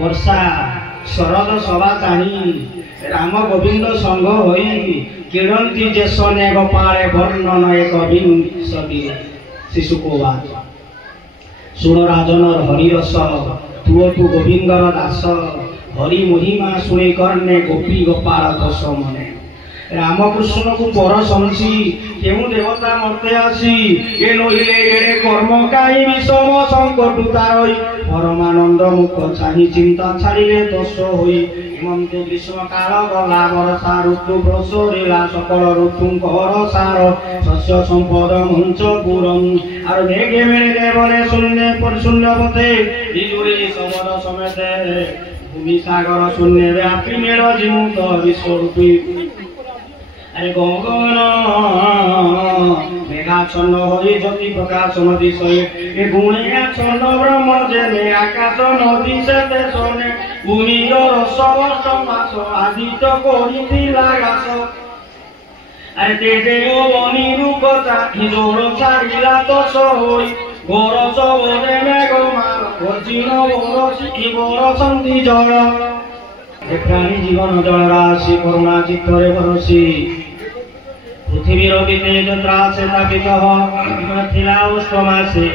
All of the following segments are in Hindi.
वर्षा शरद सभा चाही राम गोविंद संग होई किरणती जेसने गोपाले वर्णन एक विंशति शिशु को बात सुन राजनर हरिरस तुओ तु गोविंदर दास हरि महिमा शुणी करने गोपी गोपाल दश मने रामकृष्ण को पर समझी केउ देवता मर्ते आसी ए नहिले एरे कर्म काई विषम संकट तारई परमानंद मुख चाहि चिंता छाड़िले दोष होई हेमंत ग्रीष्म काल गला वर्षा ऋतु प्रसरिला सकल ऋतुंकर सार शस्य संपद मंच पुरम आर मेघे मेघे बने शून्य पर शून्य पथे बिजुली समद समेते भूमि सागर शून्य व्यापी नील जीवंत विश्वरूपी अरे गगन मेघाच्छन्न होई ज्योति प्रकाश नदी सही ए गुणे आच्छन्न ब्रह्म जेने आकाश नदी सेते सोने भूमिर रस वर्ष मास आदित्य करिथिला घास अरे तेजे बनी रूप चाहि जोर छाड़िला दश होई गरज बोले मेघमाल वज्रिन बरसी बरसंती जल प्राणी जीवन जल राशि करुणा चित्तरे बरसी पृथ्वीर वितेज त्रासे तापित थिला उष्णमासे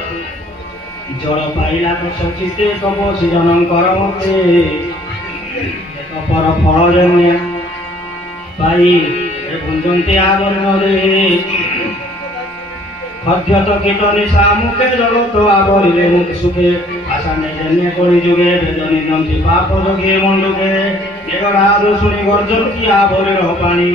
जल पाइला तो सचिते तपसी जनम करमते एक पर फल जन्य पाई गुंजन्ते आवरणरे खद्यत कीट निशा मुखे जगत आवरिले मुख सुखे आसाने जन्य करि जुगे वेदनी नंदी पाप जोगे मंडुके एक राज सुनि गर्जन्ति आवरिर पानी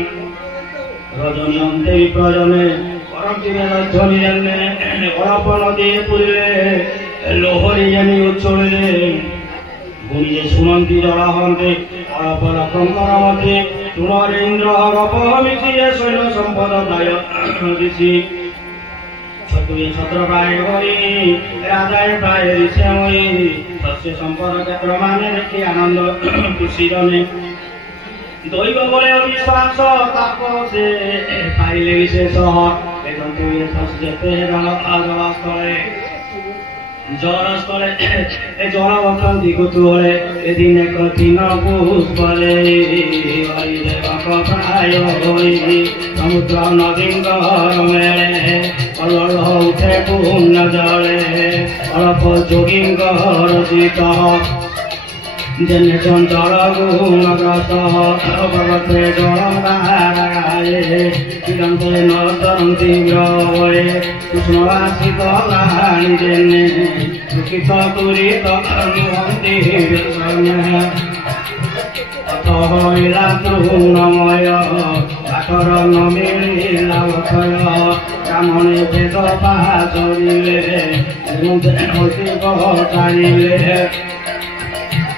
रजनी अंते विप्रजने परमतिरे ध्वनि जन्ने अरप नदी पुरिले लोहरी जनि उच्छोड़िले गुणिजे शुणन्ति जलहन्ते अरप लकंकर मध्ये तुणरे इंद्र गप मिशिये शैल संपद प्राय ऋषि छतुये छत्र प्राय होई राजाए प्राय ऋषि होई शस्य संपद क्षेत्र माने देखि आनंद खुशी जने दैव बले अविश्वास ताप से पाइले विशेष वेदन्तु जेते जलस्थले जलस्थले ए जल बसंती कुतूहले ए दिन एक दिन पुष्पले हरिदेवक प्राय होई समुद्र नदींकर मेले अलल उठे पूर्ण जले अलप जोगींकर शीत जन्य चंचल गुणग्रस्त पर्वते जलधाराए चिरंते नर्तन्ति ग्रहे कृष्णवासित राणी जन्य दुखित तुरित नुहन्ति व्यसन्य अथ हइला तृणमय काठर न मिलिला अथय ब्राह्मणे भेद पाचरिले टाणिले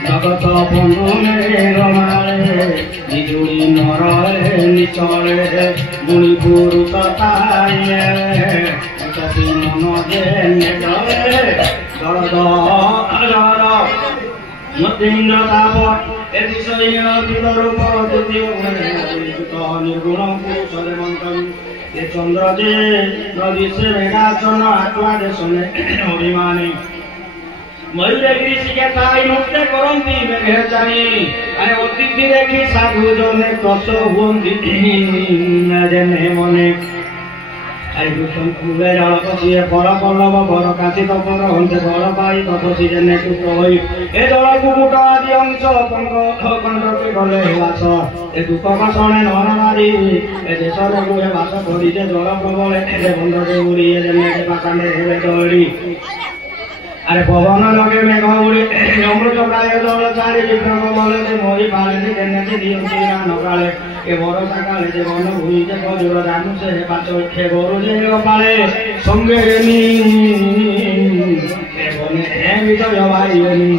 जगत बंधु मेघ मारे बिजुली नरे निचले गुणी पुरुष ताये कति मन जेने जले जलद जल मतीन्द्र ताप ए विषयीण विदरूप द्वितीय निर्गुण पुरुष मंत्रम ये चंद्र जे नदी से मेघाच्छन्न आत्मा देशने अभिमानी मयूरगिरी शिखे ताई मुक्ते करंती मेघे चाही अरे अतिथि देखी साधु जने तस हुंती जने मने अरे दुष्टम कुले जल पशिए फल पल्लव बर काशित पर हंते फल पाई तपसी जने पुत्र होई ए जल कुमुट आदि अंश कंडके गले हिलास ए दुख कसणे नर नारी ए देशरे गुहे बास करी जे जल प्रबले ए बंधके उड़ी ए जने पाकांडे हेले दौड़ी अरे पवन लगे मेघ उड़ी अमृत प्राय जल चारि विक्रम बले मोहि पाले जन्नति दियंति नकाले ए बरसा काले जे वन भूमि जे खजुर जानू से पाच खे गोरु जे पाले संगे नी ए बने ए विजय भाईनी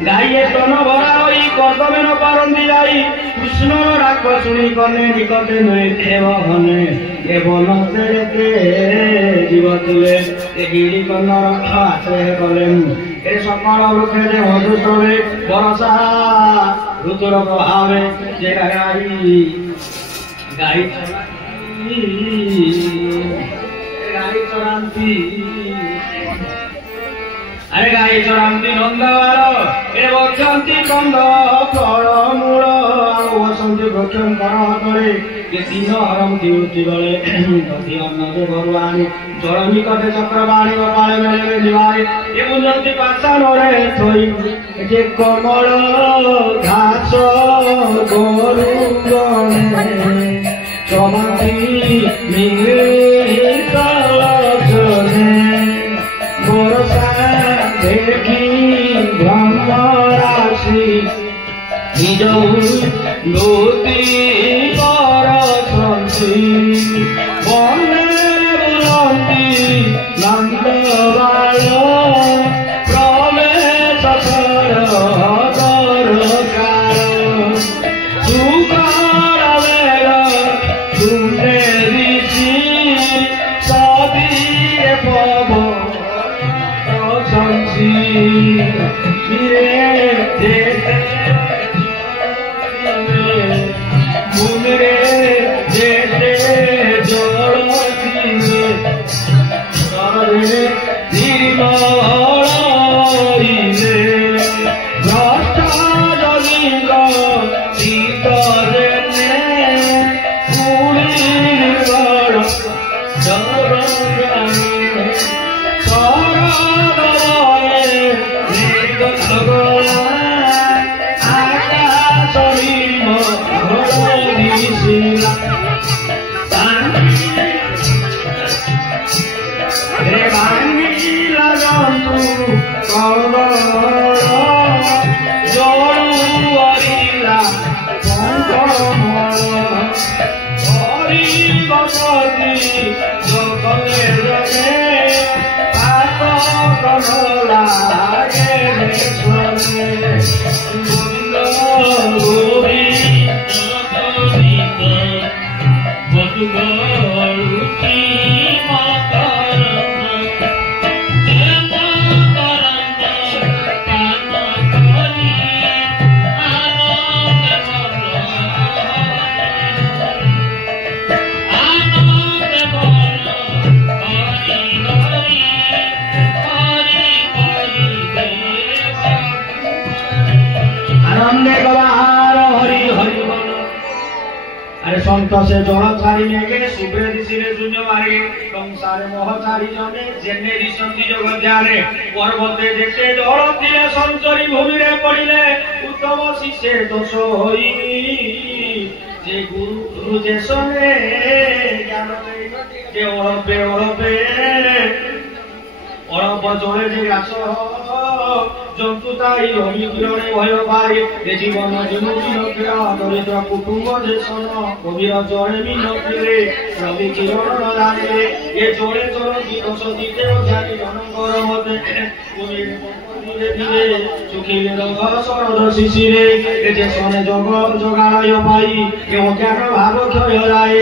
गाइए स्तन भरा होई कर्तव्य न पारंती जाई कृष्ण डाक शुणी कने निकटे नृत्य बने ए बन से जीव तुले ए गिरी कन्नर आश्रय कलेन ए सकल वृक्षे जे मधुस्तवे बरसा ऋतुर प्रभावे जे गाई चरांती আরে গাই চরান্তি নন্দবার এ বসন্তি কন্দ ফলমূল আর বসন্তি বৃক্ষম করে যে দিন হরমতি উঠি বলে নদী অন্নদে ভগবানী জল নিকটে চক্রবাণী গোপালে মেলে দিবারে এ বুঝন্তি পাশানরে থই যে কমল ঘাস গরু গণে চমতি মিলে কালজনে বরসা দেখি ব্রহ্মরাশি নিজ নদী পরশি বনে বুলন্তি নন্দবাল প্রবেশ কর দরকার সুকর বের শুনে ঋষি সদিয়ে পব প্রশংসি রে মুনরে যেতে জল দিলে সরে নির্মলিলে ভ্রষ্টা জলিল শীতরে পুরীর বড় জগৎগানে সরদয়ে নির্গলা আকাশ নির্মলিশিলা রে ভাঙ্গিলা জন্তু কবর জড়ুয়ারিলা কঙ্কমল হরি বসতি জগলে রঙে পাত কমলা গে শোনে গোবিন্দ গোবিন্দ বধুগরুচি মাতার আনন্দে গবার হরি হরি বল আরে সন্তোষে জল ছাড়ি নেগে শুভ্রে দিশিরে শূন্য মার্গে সংসারে মোহ ছাড়ি জনে জেনে দিশন্তি জগৎযানে পর্বতে যেতে জল দিলে সঞ্চরি ভূমিরে পড়িলে উত্তম শিষ্যে দোষ হই যে গুরু যে শোনে জ্ঞান যে অরপে অরপ জলে যে গাছ জন্তু তাই অমিগ্রণে ভয় পাই যে জীবন জীবনী নক্রিয়া দরিদ্র কুটুম্ব যে শোন কবির জলে মিনক্রিয়ে রবি কিরণ জানে এ জলে চল কি দোষ দিতে জানি জনকর মতে কবির ধীরে ধীরে চুকিলে রঙ শরদ শিশিরে এ যে শোনে জগৎ জগালয় পাই কেউ জ্ঞান ভাব ক্ষয় যায়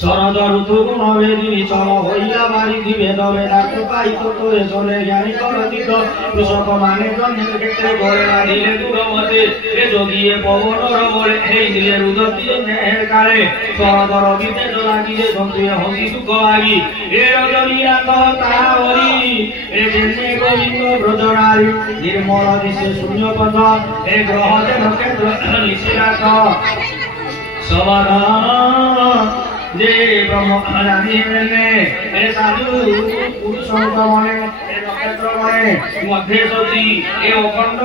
শরদ ঋতু গুণ বেদিনী চল হইয়া বাড়ি দিবে তবে তাকে পাইত তোরে চলে জ্ঞানী করতিত কৃষক মানে জন্মের ক্ষেত্রে ঘরে রাধিলে দূর মতে এ যোগিয়ে পবনর বলে এই দিলে রুদতি নেহের কালে শরদ রবিতে লাগিয়ে সন্ত্রিয় হসি দুঃখ লাগি এ রজনী রাত তাহা হরি এ জেনে গোবিন্দ ব্রজনারী নির্মল দিশে শূন্য পথ এ গ্রহ যেন কেন্দ্র নিশিরাত সমাধান যে ব্রহ্ম জানি হেলে এ সাধু পুরুষঙ্ক মনে এ নক্ষত্র মনে মধ্যে সতী এ অখণ্ড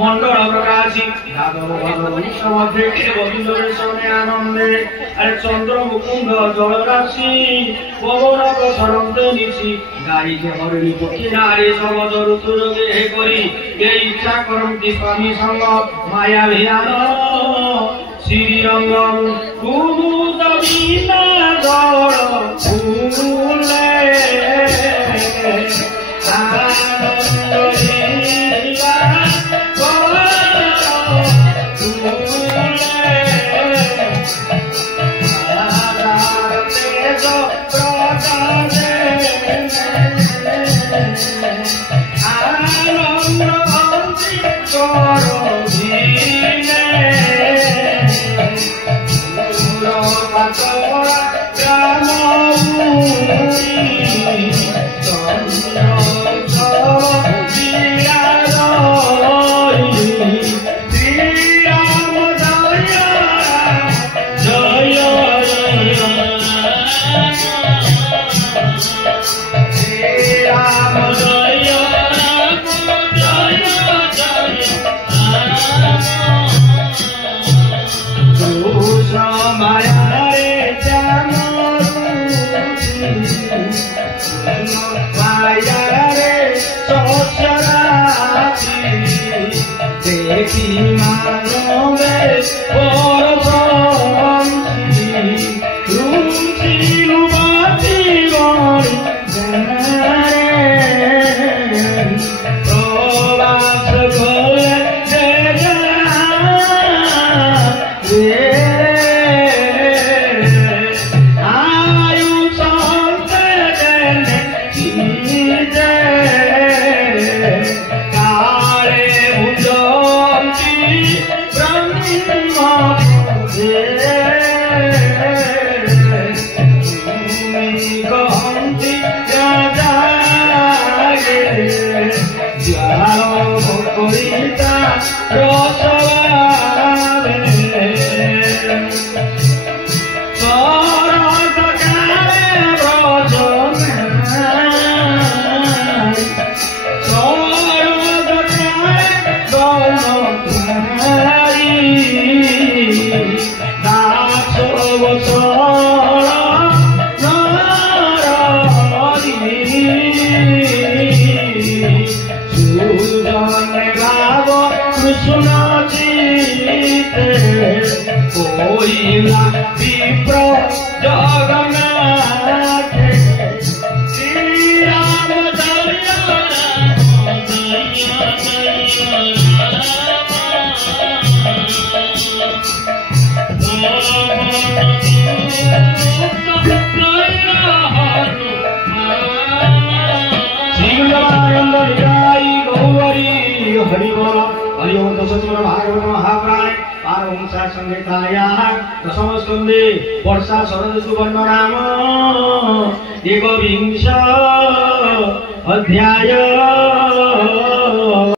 মণ্ডল প্রকাশী যাদব ভগবংশ মধ্যে এ গোবিন্দের সনে আনন্দে আরে চন্দ্র মুকুন্দ জলরাশি পবনক সরন্তে নিশি গাইতে হরিণী পক্ষী নারী সবদ ঋতু যোগে হে করি এ ইচ্ছা করন্তি স্বামী সঙ্গ মায়া ভিয়ান শ্রীরঙ্গম কুমুদ বিনা জল ফুলে আনন্দ লীলা ফুলে আধার তেজ প্রকাশে আনন্দ ভক্তি করো রাম दशमस्कन्धे वर्षा शरद सुवर्ण राम एकविंश अध्याय